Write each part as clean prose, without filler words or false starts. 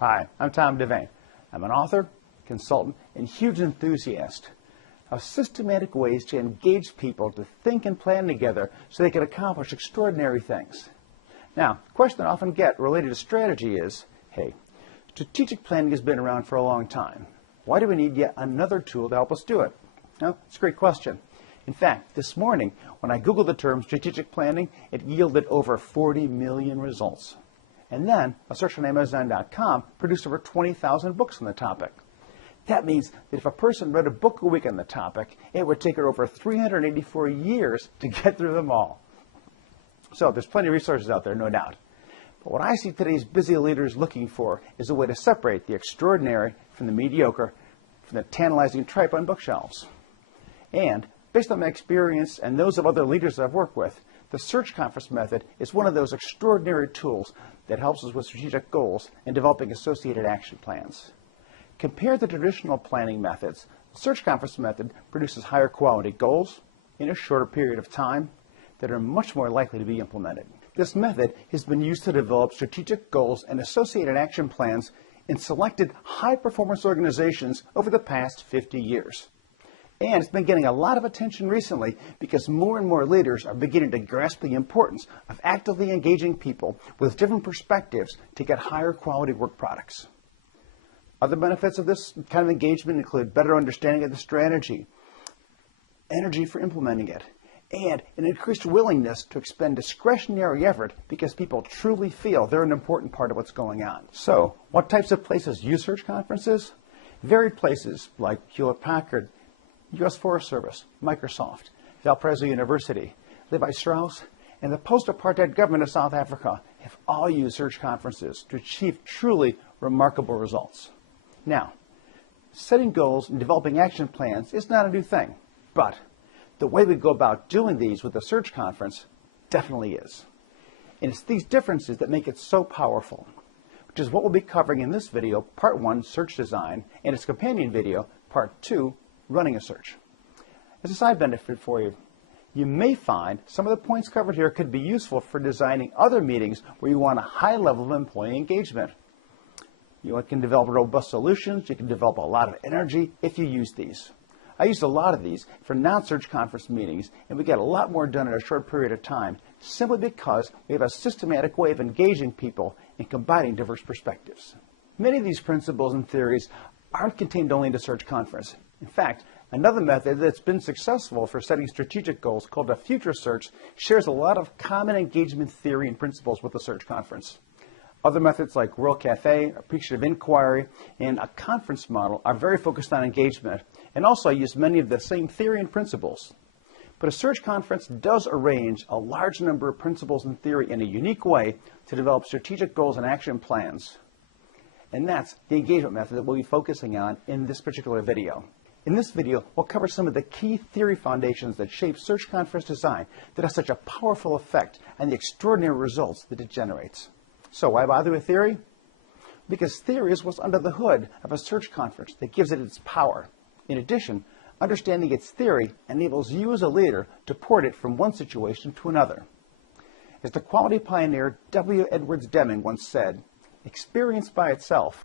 Hi, I'm Tom Devane. I'm an author, consultant, and huge enthusiast of systematic ways to engage people to think and plan together so they can accomplish extraordinary things. Now, the question I often get related to strategy is, hey, strategic planning has been around for a long time. Why do we need yet another tool to help us do it? Well, it's a great question. In fact, this morning, when I Googled the term strategic planning, it yielded over 40 million results. And then a search on Amazon.com produced over 20,000 books on the topic. That means that if a person read a book a week on the topic, it would take her over 384 years to get through them all. So there's plenty of resources out there, no doubt. But what I see today's busy leaders looking for is a way to separate the extraordinary from the mediocre, from the tantalizing tripe on bookshelves. And based on my experience and those of other leaders I've worked with, the search conference method is one of those extraordinary tools that helps us with strategic goals and developing associated action plans. Compared to traditional planning methods, the search conference method produces higher quality goals in a shorter period of time that are much more likely to be implemented. This method has been used to develop strategic goals and associated action plans in selected high-performance organizations over the past 50 years. And it's been getting a lot of attention recently because more and more leaders are beginning to grasp the importance of actively engaging people with different perspectives to get higher quality work products. Other benefits of this kind of engagement include better understanding of the strategy, energy for implementing it, and an increased willingness to expend discretionary effort because people truly feel they're an important part of what's going on. So, what types of places use search conferences? Varied places like Hewlett-Packard, U.S. Forest Service, Microsoft, Valparaiso University, Levi Strauss, and the post-apartheid government of South Africa have all used search conferences to achieve truly remarkable results. Now, setting goals and developing action plans is not a new thing, but the way we go about doing these with the search conference definitely is. And it's these differences that make it so powerful, which is what we'll be covering in this video, Part 1, Search Design, and its companion video, Part 2, Running a Search. As a side benefit for you, you may find some of the points covered here could be useful for designing other meetings where you want a high level of employee engagement. You can develop robust solutions, you can develop a lot of energy if you use these. I use a lot of these for non-search conference meetings, and we get a lot more done in a short period of time simply because we have a systematic way of engaging people and combining diverse perspectives. Many of these principles and theories aren't contained only in the search conference. In fact, another method that's been successful for setting strategic goals called a future search shares a lot of common engagement theory and principles with the search conference. Other methods like World Cafe, appreciative inquiry, and a conference model are very focused on engagement and also use many of the same theory and principles. But a search conference does arrange a large number of principles and theory in a unique way to develop strategic goals and action plans. And that's the engagement method that we'll be focusing on in this particular video. In this video, we'll cover some of the key theory foundations that shape search conference design that have such a powerful effect on the extraordinary results that it generates. So why bother with theory? Because theory is what's under the hood of a search conference that gives it its power. In addition, understanding its theory enables you as a leader to port it from one situation to another. As the quality pioneer W. Edwards Deming once said, "Experience by itself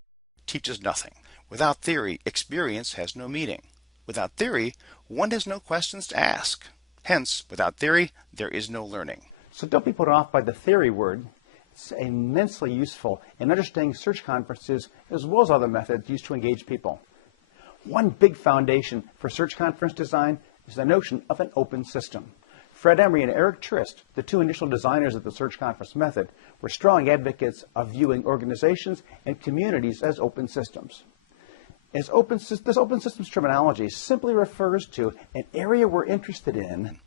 teaches nothing. Without theory, experience has no meaning. Without theory, one has no questions to ask. Hence, without theory, there is no learning." So don't be put off by the theory word. It's immensely useful in understanding search conferences as well as other methods used to engage people. One big foundation for search conference design is the notion of an open system. Fred Emery and Eric Trist, the two initial designers of the search conference method, were strong advocates of viewing organizations and communities as open systems. This open systems terminology simply refers to an area we're interested in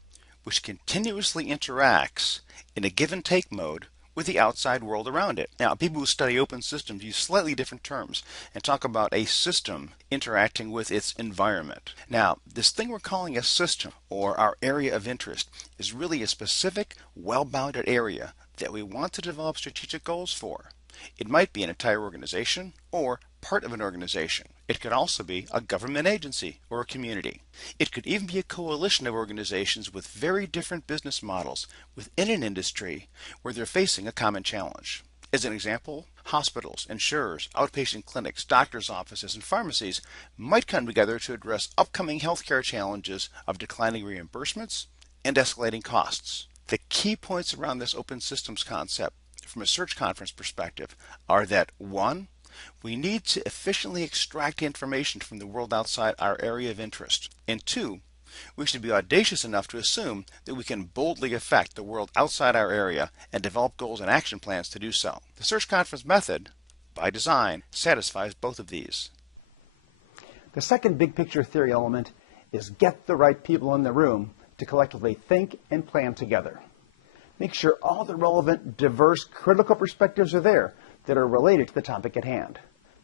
which continuously interacts in a give-and-take mode with the outside world around it. Now, people who study open systems use slightly different terms and talk about a system interacting with its environment. Now, this thing we're calling a system, or our area of interest, is really a specific, well-bounded area that we want to develop strategic goals for. It might be an entire organization or part of an organization. It could also be a government agency or a community. It could even be a coalition of organizations with very different business models within an industry where they're facing a common challenge. As an example, Hospitals, insurers, outpatient clinics, doctors' offices, and pharmacies might come together to address upcoming healthcare challenges of declining reimbursements and escalating costs. The key points around this open systems concept from a search conference perspective are that 1. We need to efficiently extract information from the world outside our area of interest. And 2. We should be audacious enough to assume that we can boldly affect the world outside our area and develop goals and action plans to do so. The search conference method, by design, satisfies both of these. The second big picture theory element is get the right people in the room to collectively think and plan together. Make sure all the relevant, diverse, critical perspectives are there that are related to the topic at hand.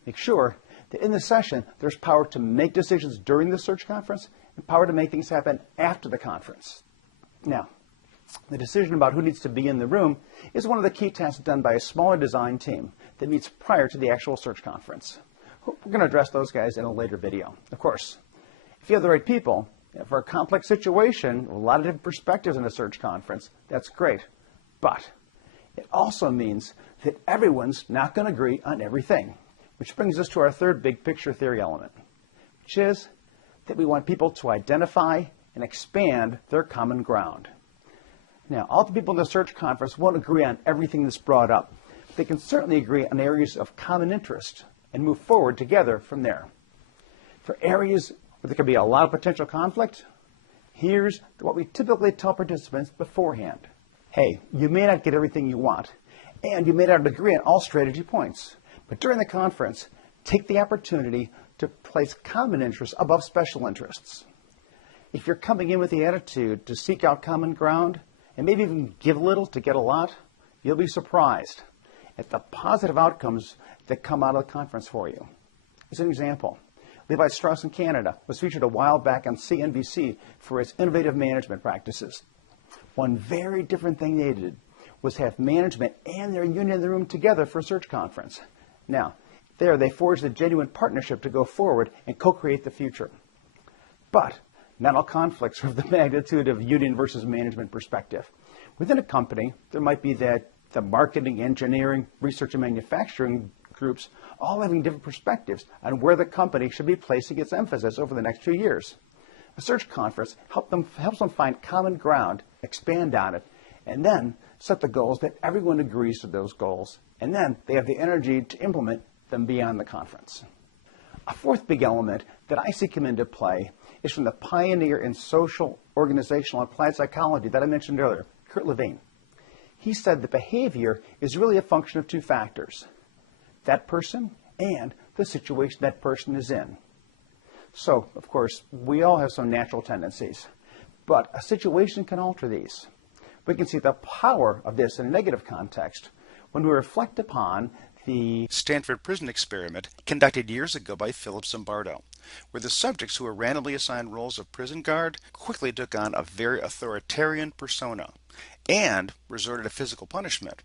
Make sure that in the session there's power to make decisions during the search conference and power to make things happen after the conference. Now, the decision about who needs to be in the room is one of the key tasks done by a smaller design team that meets prior to the actual search conference. We're going to address those guys in a later video. Of course, if you have the right people, for a complex situation, a lot of different perspectives in a search conference, that's great. But it also means that everyone's not going to agree on everything, which brings us to our third big picture theory element, which is that we want people to identify and expand their common ground. Now, all the people in the search conference won't agree on everything that's brought up. They can certainly agree on areas of common interest and move forward together from there. For areas where there could be a lot of potential conflict, here's what we typically tell participants beforehand. Hey, you may not get everything you want, and you may not agree on all strategy points, but during the conference, take the opportunity to place common interests above special interests. If you're coming in with the attitude to seek out common ground, and maybe even give a little to get a lot, you'll be surprised at the positive outcomes that come out of the conference for you. As an example, Levi Strauss in Canada was featured a while back on CNBC for its innovative management practices. One very different thing they did was have management and their union in the room together for a search conference. Now, there they forged a genuine partnership to go forward and co-create the future. But not all conflicts are of the magnitude of union versus management perspective. Within a company, there might be the marketing, engineering, research, and manufacturing groups all having different perspectives on where the company should be placing its emphasis over the next few years. A search conference helps them find common ground, expand on it, and then set the goals that everyone agrees to those goals. And then they have the energy to implement them beyond the conference. A fourth big element that I see come into play is from the pioneer in social, organizational, and applied psychology that I mentioned earlier, Kurt Devane. He said that behavior is really a function of two factors: that person and the situation that person is in. So, of course, we all have some natural tendencies, but a situation can alter these. We can see the power of this in a negative context when we reflect upon the Stanford prison experiment conducted years ago by Philip Zimbardo, where the subjects who were randomly assigned roles of prison guard quickly took on a very authoritarian persona and resorted to physical punishment,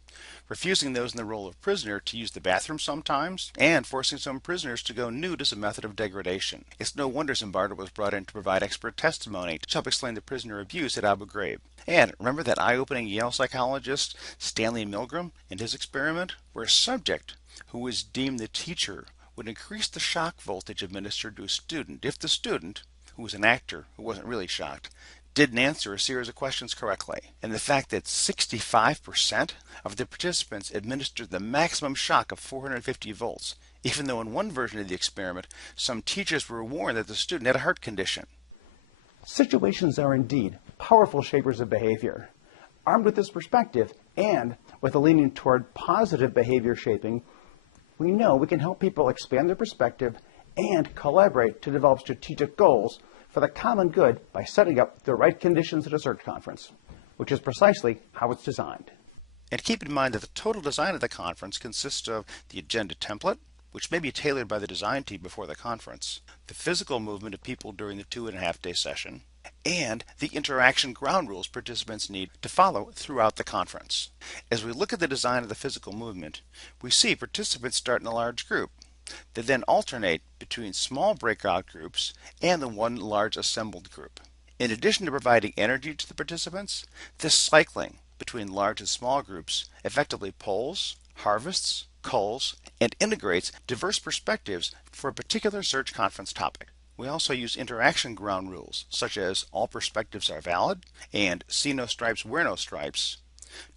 refusing those in the role of prisoner to use the bathroom sometimes, and forcing some prisoners to go nude as a method of degradation. It's no wonder Zimbardo was brought in to provide expert testimony to help explain the prisoner abuse at Abu Ghraib. And remember that eye-opening Yale psychologist Stanley Milgram in his experiment, where a subject who was deemed the teacher would increase the shock voltage administered to a student if the student, who was an actor who wasn't really shocked, didn't answer a series of questions correctly. And the fact that 65% of the participants administered the maximum shock of 450 volts, even though in one version of the experiment, some teachers were warned that the student had a heart condition. Situations are indeed powerful shapers of behavior. Armed with this perspective and with a leaning toward positive behavior shaping, we know we can help people expand their perspective and collaborate to develop strategic goals for the common good by setting up the right conditions at a search conference, which is precisely how it's designed. And keep in mind that the total design of the conference consists of the agenda template, which may be tailored by the design team before the conference, the physical movement of people during the 2.5-day session, and the interaction ground rules participants need to follow throughout the conference. As we look at the design of the physical movement, we see participants start in a large group. They then alternate between small breakout groups and the one large assembled group. In addition to providing energy to the participants, this cycling between large and small groups effectively polls, harvests, culls, and integrates diverse perspectives for a particular search conference topic. We also use interaction ground rules, such as all perspectives are valid and see no stripes, wear no stripes,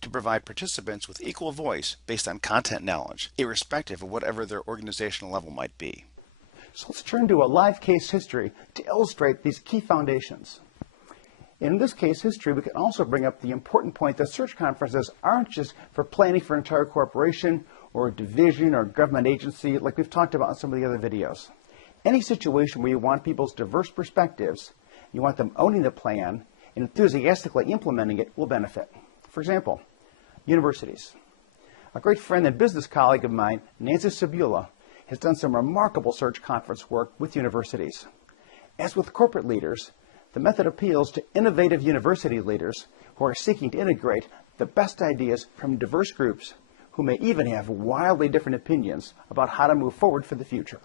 to provide participants with equal voice based on content knowledge, irrespective of whatever their organizational level might be. So let's turn to a live case history to illustrate these key foundations. In this case history, we can also bring up the important point that search conferences aren't just for planning for an entire corporation or a division or government agency like we've talked about in some of the other videos. Any situation where you want people's diverse perspectives, you want them owning the plan and enthusiastically implementing it will benefit. For example, universities. A great friend and business colleague of mine, Nancy Sabula, has done some remarkable search conference work with universities. As with corporate leaders, the method appeals to innovative university leaders who are seeking to integrate the best ideas from diverse groups who may even have wildly different opinions about how to move forward for the future.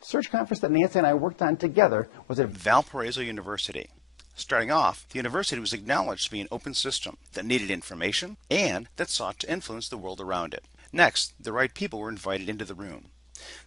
The search conference that Nancy and I worked on together was at Valparaiso University. Starting off, the university was acknowledged to be an open system that needed information and that sought to influence the world around it. Next, the right people were invited into the room.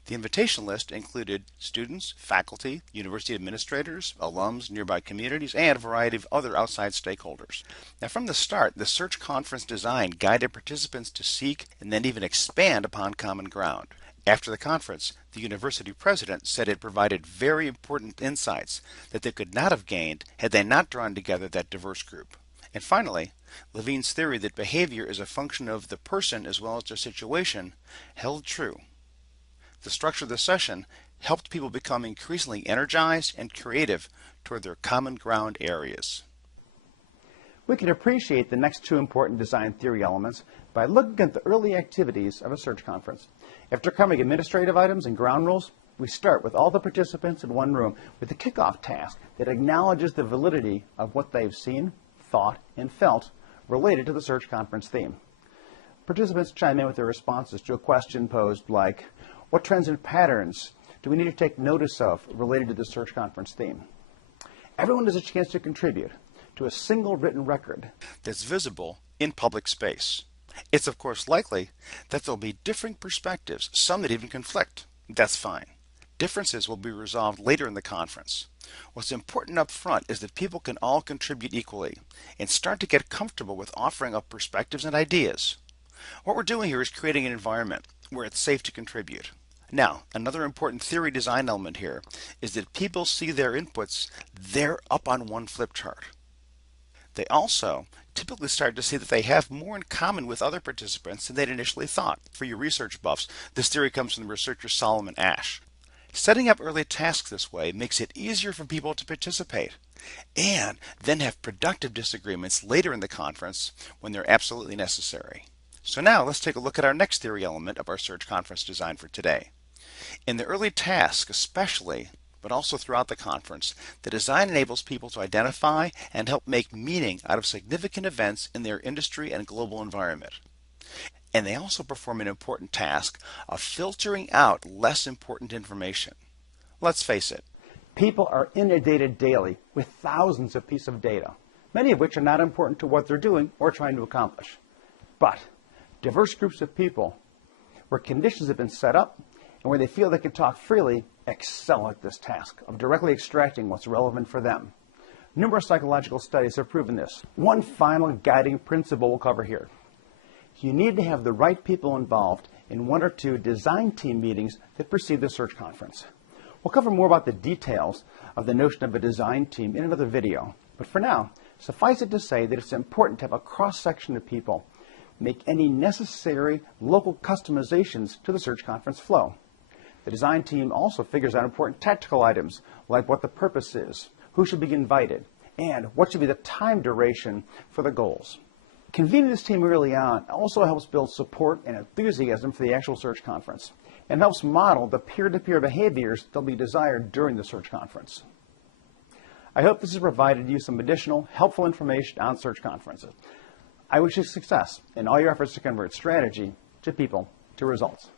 The invitation list included students, faculty, university administrators, alums, nearby communities, and a variety of other outside stakeholders. Now, from the start, the search conference design guided participants to seek and then even expand upon common ground. After the conference, the university president said it provided very important insights that they could not have gained had they not drawn together that diverse group. And finally, Levine's theory that behavior is a function of the person as well as their situation held true. The structure of the session helped people become increasingly energized and creative toward their common ground areas. We can appreciate the next two important design theory elements by looking at the early activities of a search conference. After covering administrative items and ground rules, we start with all the participants in one room with a kickoff task that acknowledges the validity of what they've seen, thought, and felt related to the search conference theme. Participants chime in with their responses to a question posed like, what trends and patterns do we need to take notice of related to the search conference theme? Everyone has a chance to contribute to a single written record that's visible in public space. It's of course likely that there'll be differing perspectives, some that even conflict. That's fine. Differences will be resolved later in the conference. What's important up front is that people can all contribute equally and start to get comfortable with offering up perspectives and ideas. What we're doing here is creating an environment where it's safe to contribute. Now, another important theory design element here is that people see their inputs there up on one flip chart. They also typically start to see that they have more in common with other participants than they'd initially thought. For you research buffs, this theory comes from the researcher Solomon Asch. Setting up early tasks this way makes it easier for people to participate and then have productive disagreements later in the conference when they're absolutely necessary. So now let's take a look at our next theory element of our search conference design for today. In the early tasks especially, but also throughout the conference, the design enables people to identify and help make meaning out of significant events in their industry and global environment. And they also perform an important task of filtering out less important information. Let's face it. People are inundated daily with thousands of pieces of data, many of which are not important to what they're doing or trying to accomplish. But diverse groups of people, where conditions have been set up and where they feel they can talk freely, excel at this task of directly extracting what's relevant for them. Numerous psychological studies have proven this. One final guiding principle we'll cover here. You need to have the right people involved in one or two design team meetings that precede the search conference. We'll cover more about the details of the notion of a design team in another video. But for now, suffice it to say that it's important to have a cross-section of people make any necessary local customizations to the search conference flow. The design team also figures out important tactical items like what the purpose is, who should be invited, and what should be the time duration for the goals. Convening this team early on also helps build support and enthusiasm for the actual search conference and helps model the peer-to-peer behaviors that will be desired during the search conference. I hope this has provided you some additional helpful information on search conferences. I wish you success in all your efforts to convert strategy to people to results.